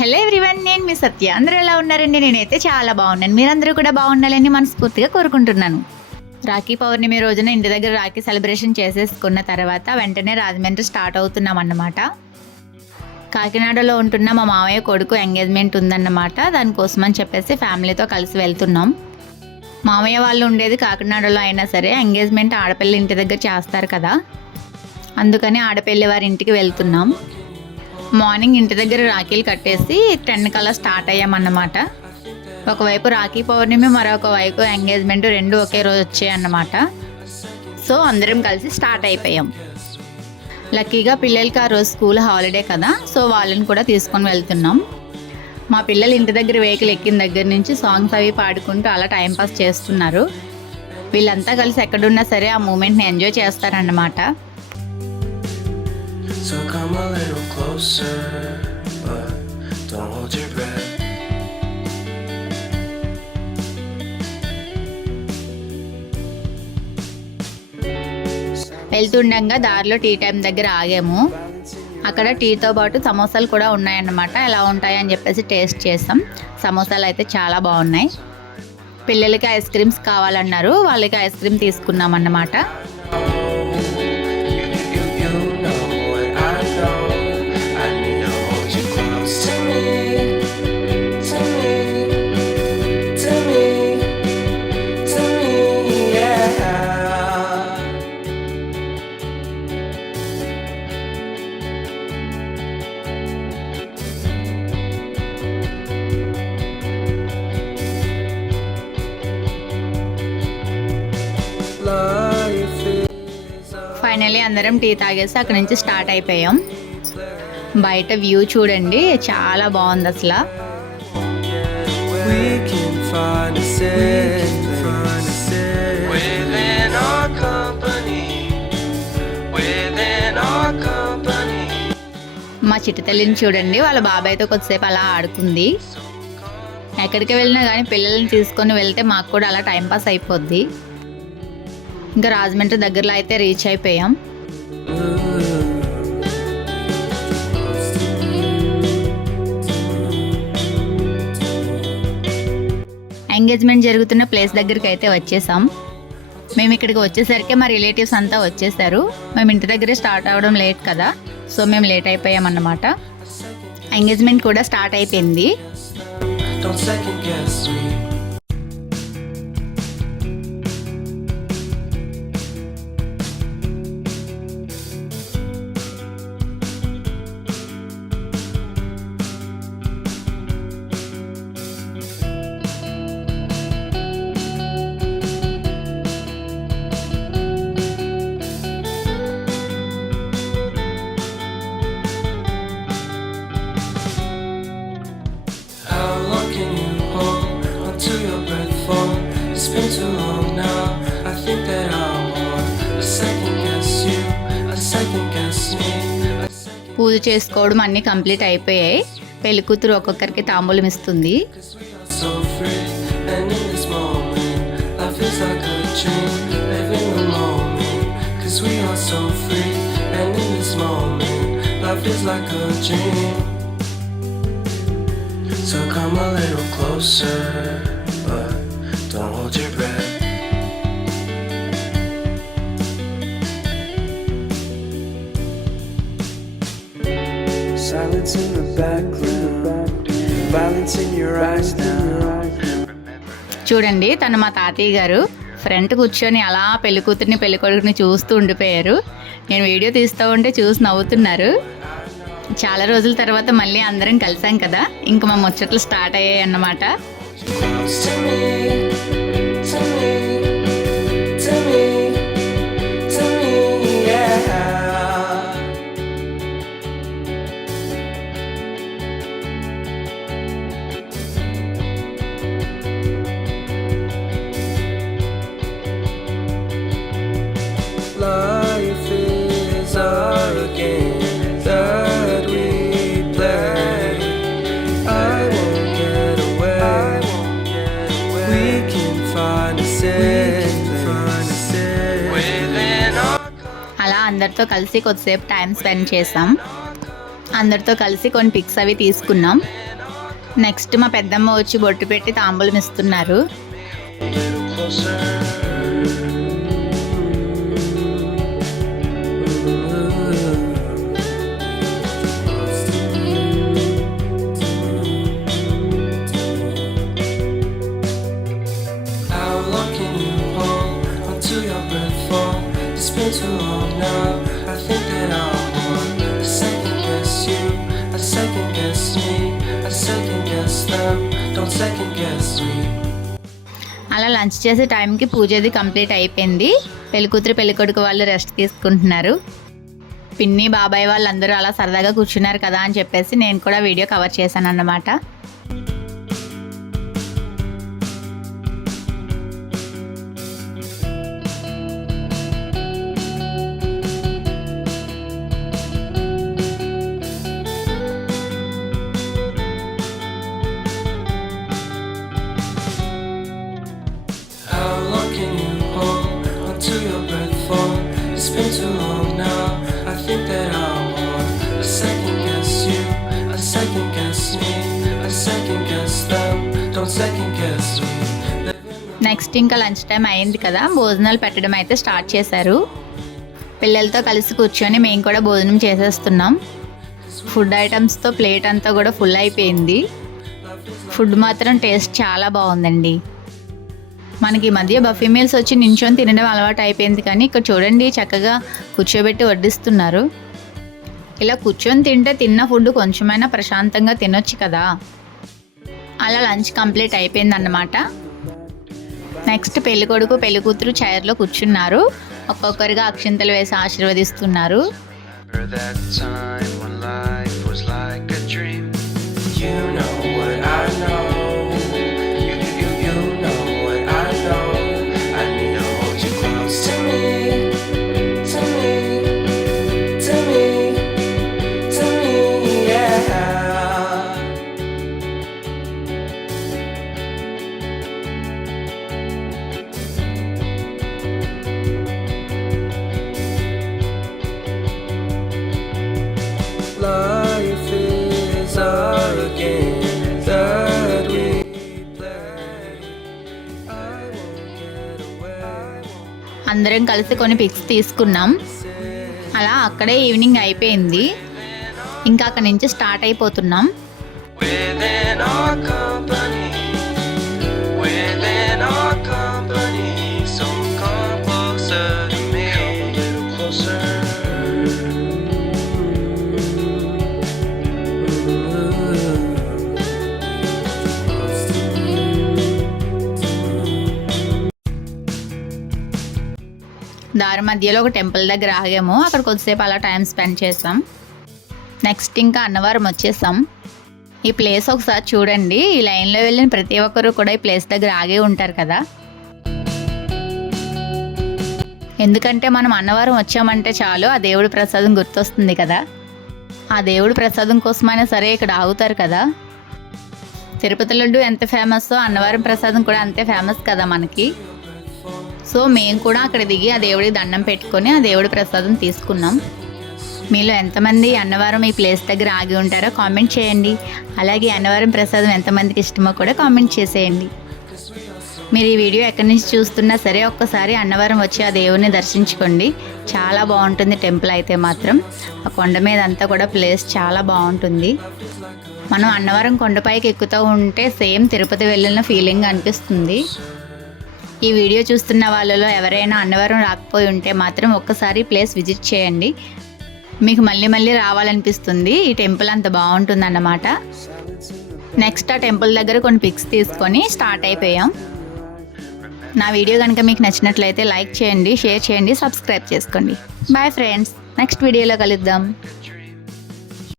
Hello everyone, నేను మీ సత్య. అందరూ ఎలా ఉన్నారండి? నేనైతే చాలా బాగున్నాను. మీరందరూ కూడా బాగుండాలని మనస్ఫూర్తిగా కోరుకుంటున్నాను. రాఖీ పౌర్ణమి రోజున ఇంటి దగ్గర రాఖీ సెలబ్రేషన్ చేసేసుకున్న తర్వాత వెంటనే రాజమండ్రి స్టార్ట్ అవుతున్నాం అన్నమాట. కాకినాడలో ఉంటున్న మా మామయ్య కొడుకు ఎంగేజ్మెంట్ ఉందన్నమాట. దానికోసం అని చెప్పేసి ఫ్యామిలీతో కలిసి వెళ్తున్నాం. మామయ్య వాళ్ళు ఉండేది కాకినాడలో అయినా సరే ఎంగేజ్మెంట్ ఆడపిల్ల ఇంటి దగ్గర చేస్తారు కదా, అందుకని ఆడపిల్లి వారి ఇంటికి వెళ్తున్నాం. మార్నింగ్ ఇంటి దగ్గర రాఖీలు కట్టేసి 10 కల్లా స్టార్ట్ అయ్యామన్నమాట. ఒకవైపు రాఖీ పౌర్ణమి, మరొక వైపు ఎంగేజ్మెంట్ రెండు ఒకే రోజు వచ్చాయన్నమాట. సో అందరం కలిసి స్టార్ట్ అయిపోయాం. లక్కీగా పిల్లలకి ఆ రోజు స్కూల్ హాలిడే కదా, సో వాళ్ళని కూడా తీసుకొని వెళ్తున్నాం. మా పిల్లలు ఇంటి దగ్గర వెహికల్ ఎక్కిన దగ్గర నుంచి సాంగ్స్ అవి పాడుకుంటూ అలా టైంపాస్ చేస్తున్నారు. వీళ్ళంతా కలిసి ఎక్కడున్నా సరే ఆ మూమెంట్ని ఎంజాయ్ చేస్తారన్నమాట. So come a little closer, but don't hold your breath. వెళ్తుండగా దారిలో టీ టైం దగ్గర ఆగాము. అక్కడ టీతో పాటు సమోసాలు కూడా ఉన్నాయన్నమాట. ఎలా ఉంటాయని చెప్పేసి టేస్ట్ చేసాం. సమోసాలు అయితే చాలా బాగున్నాయి. పిల్లలకి ఐస్ క్రీమ్స్ కావాలన్నారు, వాళ్ళకి ఐస్ క్రీమ్ తీసుకున్నాం అన్నమాట. ఫైనల్లీ అందరం టీ తాగేసి అక్కడి నుంచి స్టార్ట్ అయిపోయాం. బయట వ్యూ చూడండి, చాలా బాగుంది అసలు. మా చిట్టి తల్లిని చూడండి, వాళ్ళ బాబాయ్తో కొద్దిసేపు అలా ఆడుకుంది. ఎక్కడికి వెళ్ళినా కానీ పిల్లల్ని తీసుకొని వెళ్తే మాకు కూడా అలా టైంపాస్ అయిపోద్ది. ఇంకా రాజమండ్రి దగ్గరలో అయితే రీచ్ అయిపోయాం. ఎంగేజ్మెంట్ జరుగుతున్న ప్లేస్ దగ్గరికి అయితే వచ్చేసాం. మేము ఇక్కడికి వచ్చేసరికి మా రిలేటివ్స్ అంతా వచ్చేసారు. మేము ఇంటి దగ్గరే స్టార్ట్ అవ్వడం లేట్ కదా, సో మేము లేట్ అయిపోయాం అన్నమాట. ఎంగేజ్మెంట్ కూడా స్టార్ట్ అయిపోయింది. పూజ చేసుకోవడం అన్నీ కంప్లీట్ అయిపోయాయి. పెళ్లి కూతురు ఒక్కొక్కరికి తాంబూలం ఇస్తుంది. So come a little closer, but don't hold your breath. Silence in the background, violence in your eyes now. చూడండి, తను మా తాతయ్య గారు ఫ్రంట్ కూర్చొని అలా పెళ్లి కూతురిని పెళ్లి కొడుకుని చూస్తూ ఉండిపోయారు. నేను వీడియో తీస్తూ ఉంటే చూసి నవ్వుతున్నారు. చాలా రోజుల తర్వాత మళ్ళీ అందరం కలిసాం కదా, ఇంకా మా ముచ్చట్లు స్టార్ట్ అయ్యాయి అన్నమాట. Life is our game that we play. I won't get away. We can find a safe within our. అలా అందరితో కలిసి కొద్దిసేపు టైం స్పెండ్ చేసాం. అందరితో కలిసి కొన్ని పిక్స్ అవి తీసుకున్నాం. నెక్స్ట్ మా పెద్దమ్మ వచ్చి బొట్టు పెట్టి తాంబూలం ఇస్తున్నారు. A little closer. How long can you hold until your breath falls? It's been too long now. I think that I want a second guess you, a second guess me, a second guess them. Don't second guess me. అలా లంచ్ చేసే టైంకి పూజ అది కంప్లీట్ అయిపోయింది. పెళ్ళికూతురు పెళ్ళికొడుకు వాళ్ళు రెస్ట్ తీసుకుంటున్నారు. పిన్ని బాబాయ్ వాళ్ళందరూ అలా సరదాగా కూర్చున్నారు కదా అని చెప్పేసి నేను కూడా వీడియో కవర్ చేశాను అన్నమాట. How long can you hold until your breath falls? It's been too long now. I think that I want a second guess you, a second guess me, a second guess them. Don't second guess me. Next ఇంకా lunch time అయింది కదా, భోజనాలు పెట్టడం అయితే స్టార్ట్ చేశారు. పిల్లలతో కలిసి కూర్చొని మేము కూడా భోజనం చేసేస్తున్నాం. ఫుడ్ ఐటమ్స్తో ప్లేట్ అంతా కూడా ఫుల్ అయిపోయింది. ఫుడ్ మాత్రం టేస్ట్ చాలా బాగుందండి. మనకి ఈ మధ్య బఫీ మీల్స్ వచ్చి నించొని తినడం అలవాటు అయిపోయింది, కానీ ఇక్కడ చూడండి చక్కగా కూర్చోబెట్టి వడ్డిస్తున్నారు. ఇలా కూర్చొని తింటే తిన్న ఫుడ్ కొంచెమైనా ప్రశాంతంగా తినొచ్చు కదా. అలా లంచ్ కంప్లీట్ అయిపోయింది అన్నమాట. నెక్స్ట్ పెళ్ళికొడుకు పెళ్ళికూతురు చైర్లో కూర్చున్నారు. ఒక్కొక్కరిగా అక్షింతలు వేసి ఆశీర్వదిస్తున్నారు. Remember that time when life was like a dream. You know what I know. You know what I know. I need to hold you close to me, to me, to me, to me, yeah. Life is a game that we play. I won't get away. అందరం కలిసి కొన్ని పిక్స్ తీసుకున్నాం. అలా అక్కడే ఈవినింగ్ అయిపోయింది. ఇంకా అక్కడి నుంచి స్టార్ట్ అయిపోతున్నాం. Within our company, within our company, so come closer to me, a little closer. దారి మధ్యలో ఒక టెంపుల్ దగ్గర ఆగాము. అక్కడ కొద్దిసేపు అలా టైం స్పెండ్ చేసాం. నెక్స్ట్ ఇంకా అన్నవరం వచ్చేసాం. ఈ ప్లేస్ ఒకసారి చూడండి. ఈ లైన్లో వెళ్ళిన ప్రతి ఒక్కరు కూడా ఈ ప్లేస్ దగ్గర ఆగే ఉంటారు కదా. ఎందుకంటే మనం అన్నవరం వచ్చామంటే చాలు ఆ దేవుడి ప్రసాదం గుర్తొస్తుంది కదా. ఆ దేవుడి ప్రసాదం కోసమైనా సరే ఇక్కడ ఆగుతారు కదా. తిరుపతి లడ్డు ఎంత ఫేమస్సో అన్నవరం ప్రసాదం కూడా అంతే ఫేమస్ కదా మనకి. సో మేము కూడా అక్కడ దిగి ఆ దేవుడికి దండం పెట్టుకొని ఆ దేవుడి ప్రసాదం తీసుకున్నాం. మీలో ఎంతమంది అన్నవరం ఈ ప్లేస్ దగ్గర ఆగి ఉంటారో కామెంట్ చేయండి. అలాగే అన్నవరం ప్రసాదం ఎంతమందికి ఇష్టమో కూడా కామెంట్ చేసేయండి. మీరు ఈ వీడియో ఎక్కడి నుంచి చూస్తున్నా సరే ఒక్కసారి అన్నవరం వచ్చి ఆ దేవుడిని దర్శించుకోండి. చాలా బాగుంటుంది టెంపుల్ అయితే మాత్రం. ఆ కొండ మీద అంతా కూడా ప్లేస్ చాలా బాగుంటుంది. మనం అన్నవరం కొండపైకి ఎక్కుతూ ఉంటే సేమ్ తిరుపతి వెళ్ళిన ఫీలింగ్ అనిపిస్తుంది. ఈ వీడియో చూస్తున్న వాళ్ళలో ఎవరైనా అన్నవరం రాకపోయి ఉంటే మాత్రం ఒక్కసారి ప్లేస్ విజిట్ చేయండి. మీకు మళ్ళీ మళ్ళీ రావాలనిపిస్తుంది. ఈ టెంపుల్ అంత బాగుంటుంది అన్నమాట. నెక్స్ట్ ఆ టెంపుల్ దగ్గర కొన్ని పిక్స్ తీసుకొని స్టార్ట్ అయిపోయాం. నా వీడియో కనుక మీకు నచ్చినట్లయితే లైక్ చేయండి, షేర్ చేయండి, సబ్స్క్రైబ్ చేసుకోండి. బాయ్ ఫ్రెండ్స్, నెక్స్ట్ వీడియోలో కలుద్దాం.